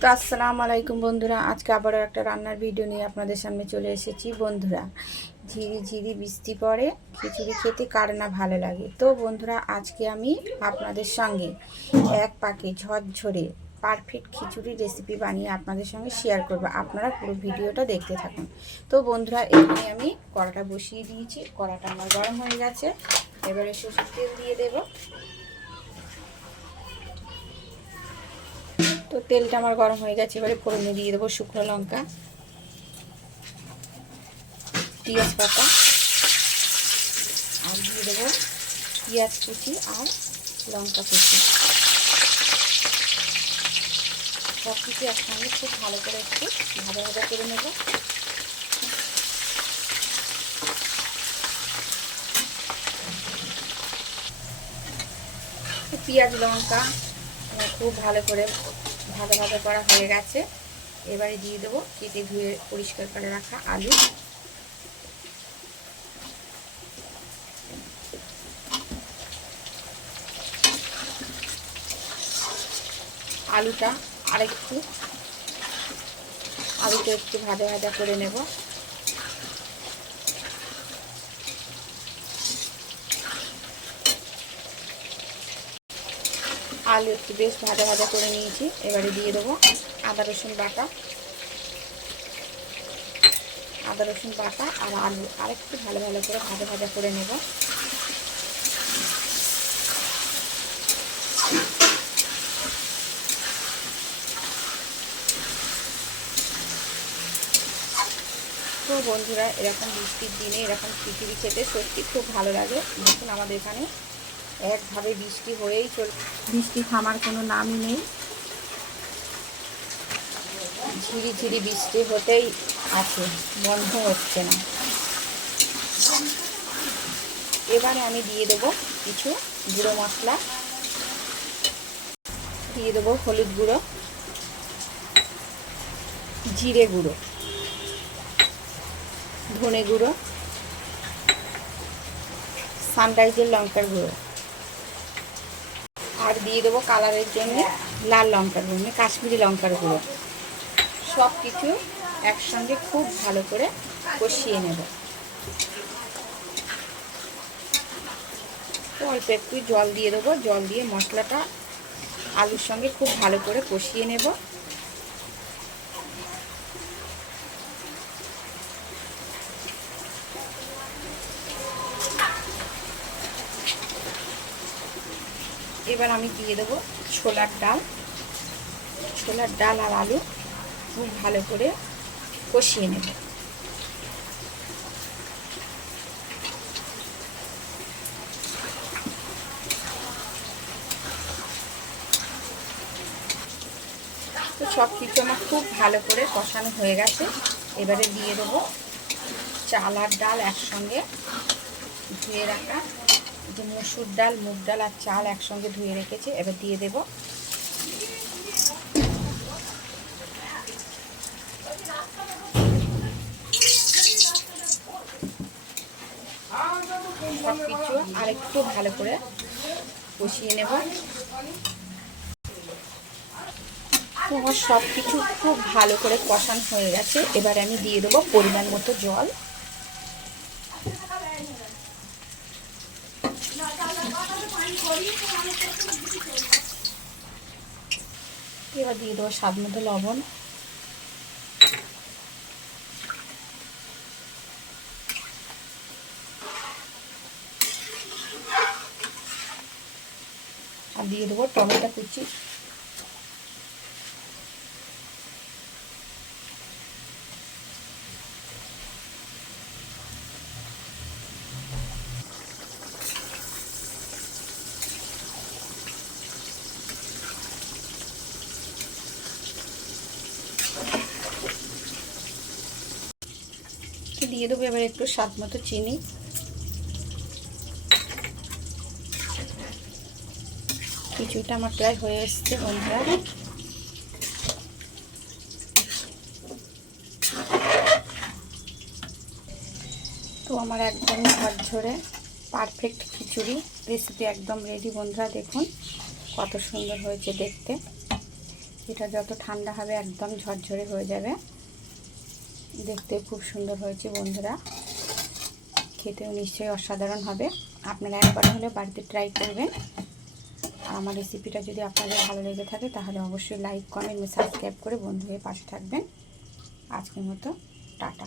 তো আসসালামু আলাইকুম বন্ধুরা, আজকে আবারও একটা রান্নার ভিডিও নিয়ে আপনাদের সামনে চলে এসেছি। বন্ধুরা, ঝিরি ঝিরি বৃষ্টি পড়ে, খিচুড়ি খেতে কার না ভালো লাগে। তো বন্ধুরা, আজকে আমি আপনাদের সঙ্গে এক পাকে ঝরঝরে পারফেক্ট খিচুড়ি রেসিপি বানিয়ে আপনাদের সঙ্গে শেয়ার করব। আপনারা পুরো ভিডিওটা দেখতে থাকুন। তো বন্ধুরা, এখানে আমি কড়াটা বসিয়ে দিয়েছি। কড়াটা আমার গরম হয়ে গেছে। এবারে সরষের তেল দিয়ে দেবো। তো তেলটা আমার গরম হয়ে গেছে। এবারে ফোড়নে দিয়ে দেবো শুকনো লঙ্কা, পেঁয়াজ পাতা, আর দিয়ে দেবো পেঁয়াজ কুচি আর লঙ্কা কুচি। সব কিছু একসঙ্গে খুব ভালো করে একটু ভাজা ভাজা করে নেব। পেঁয়াজ লঙ্কা খুব ভালো করে ভাজা ভাজা করা হয়ে গেছে। এবারে দিয়ে দেবো কেটে ধুয়ে পরিষ্কার করে রাখা আলু। আলুটা একটু ভাজা ভাজা করে নেব। আলু একটু বেশ ভাজা ভাজা করে নিয়েছি। এবারে দিয়ে দেবো আদা রসুন বাটা আর আলু আরেকটু ভালো ভালো করে ভাজা ভাজা করে নেব। তো বন্ধুরা, এরকম বৃষ্টির দিনে এরকম খিচুড়ি খেতে সত্যি খুব ভালো লাগে। দেখুন আমাদের এখানে একভাবে বৃষ্টি হয়েই বৃষ্টি থামার কোনো নামই নেই। ঝিরি ঝিরি বৃষ্টি হতেই আছে, বন্ধ হচ্ছে না। এবারে আমি দিয়ে দেবো কিছু গুঁড়ো মশলা। দিয়ে দেবো হলুদ গুঁড়ো, জিরে গুঁড়ো, ধনে গুঁড়ো, সানরাইজের লঙ্কার গুঁড়ো, আর দিয়ে দেবো কালারের জন্য লাল লঙ্কার গুঁড়ো, কাশ্মীরি লঙ্কার গুঁড়ো। সব কিছু একসঙ্গে খুব ভালো করে কষিয়ে নেব। অল্প একটু জল দিয়ে দেবো। জল দিয়ে মশলাটা আলুর সঙ্গে খুব ভালো করে কষিয়ে নেব। এবার আমি দিয়ে দেবো ছোলার ডাল আর আলু খুব ভালো করে কষিয়ে নেব। তো সব কিছু আমার খুব ভালো করে কষানো হয়ে গেছে। এবারে দিয়ে দেবো চাল আর ডাল একসঙ্গে ধুয়ে রাখা, যে মসুর ডাল, মুগ ডাল আর চাল একসঙ্গে ধুয়ে রেখেছি। এবার দিয়ে দেব সব কিছু আরেকটু ভালো করে কষিয়ে নেব। তোমার সব কিছু খুব ভালো করে কষানো হয়ে গেছে। এবারে আমি দিয়ে দেবো পরিমাণ মতো জল। এবার দিয়ে দেবো স্বাদ মতো লবণ। আর দিয়ে দেবো টমেটো কুচি। দিয়ে দেবো এবার একটু স্বাদ মতো চিনি। খিচুড়িটা আমার প্রায় হয়ে এসছে বন্ধুরা। তো আমার একদম ঝরঝরে পারফেক্ট খিচুড়ি রেসিপি একদম রেডি বন্ধুরা। দেখুন কত সুন্দর হয়েছে দেখতে। এটা যত ঠান্ডা হবে একদম ঝরঝরে হয়ে যাবে। দেখতে খুব সুন্দর হয়েছে বন্ধুরা, খেতেও নিশ্চয়ই অসাধারণ হবে। আপনারা একবার হলে বাড়িতে ট্রাই করবেন। আর আমার রেসিপিটা যদি আপনাদের ভালো লেগে থাকে তাহলে অবশ্যই লাইক, কমেন্ট, সাবস্ক্রাইব করে বন্ধু হয়ে পাশে থাকবেন। আজকের মতো টাটা।